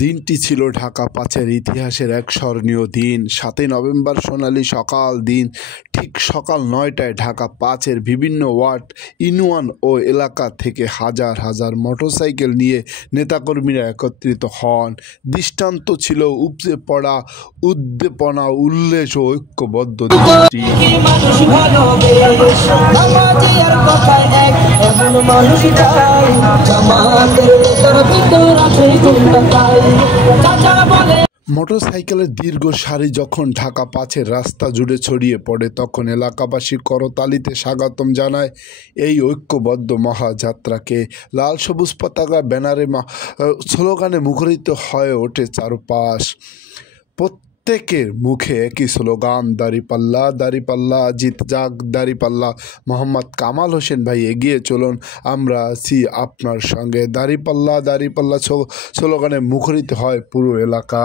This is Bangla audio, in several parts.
দিনটি ছিল ঢাকা পাঁচের ইতিহাসের এক স্মরণীয় দিন। ৭ই নভেম্বর সোনালি সকাল দিন ঠিক সকাল ৯টায় ঢাকা পাঁচের বিভিন্ন ওয়ার্ড, ইউনিয়ন ও এলাকা থেকে হাজার হাজার মোটরসাইকেল নিয়ে নেতাকর্মীরা একত্রিত হন। দৃষ্টান্ত ছিল উপচে পড়া উদ্দীপনা, উল্লেস ও ঐক্যবদ্ধ দৃষ্টি। মোটরসাইকেলের দীর্ঘ সারি যখন ঢাকা পাঁচের রাস্তা জুড়ে ছড়িয়ে পড়ে, তখন এলাকাবাসী করতালিতে স্বাগতম জানায় এই ঐক্যবদ্ধ মহাযাত্রাকে। লাল সবুজ পতাকা, ব্যানারে, স্লোগানে মুখরিত হয়ে ওঠে চারপাশ। প্রত্যেকের মুখে একই স্লোগান, দাঁড়িপাল্লা দাঁড়িপাল্লা জিত যাক দাঁড়িপাল্লা। মোহাম্মদ কামাল হোসেন ভাই, এগিয়ে চলুন, আমরা আছি আপনার সঙ্গে। দাঁড়িপাল্লা দাঁড়িপাল্লা স্লোগানে মুখরিত হয় পুরো এলাকা।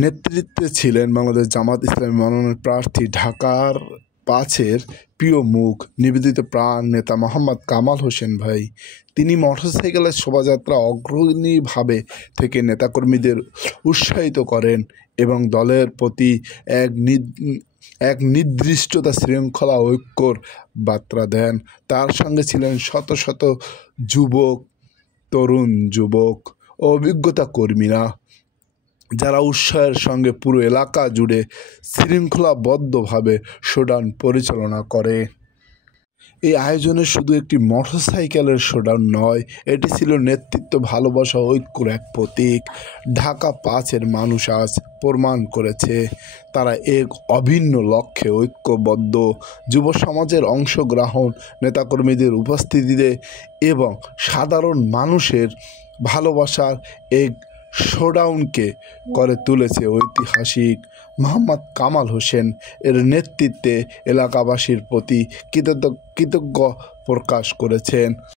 নেতৃত্বে ছিলেন বাংলাদেশ জামাত ইসলামী মনোনয়ন প্রার্থী, ঢাকার পাঁচের প্রিয় মুখ, নিবেদিত প্রাণ নেতা মোহাম্মদ কামাল হোসেন ভাই। তিনি মোটরসাইকেলের শোভাযাত্রা অগ্রণীভাবে থেকে নেতাকর্মীদের উৎসাহিত করেন এবং দলের প্রতি এক নির্দিষ্টতা, শৃঙ্খলা, ঐক্যর বার্তা দেন। তার সঙ্গে ছিলেন শত শত তরুণ যুবক ও অভিজ্ঞতা কর্মীরা, যারা উৎসাহের সঙ্গে পুরো এলাকা জুড়ে শৃঙ্খলাবদ্ধভাবে শোডাউন পরিচালনা করে। এই আয়োজনে শুধু একটি মোটরসাইকেলের শোডাউন নয়, এটি ছিল নেতৃত্ব, ভালোবাসা, ঐক্যর এক প্রতীক। ঢাকা পাঁচের মানুষ আজ প্রমাণ করেছে তারা এক অভিন্ন লক্ষ্যে ঐক্যবদ্ধ। যুব সমাজের অংশগ্রহণ, নেতাকর্মীদের উপস্থিতিতে এবং সাধারণ মানুষের ভালোবাসার এক শোডাউনকে করে তুলেছে ঐতিহাসিক। মোহাম্মদ কামাল হোসেন এর নেতৃত্বে এলাকাবাসীর প্রতি কৃতজ্ঞ প্রকাশ করেছেন।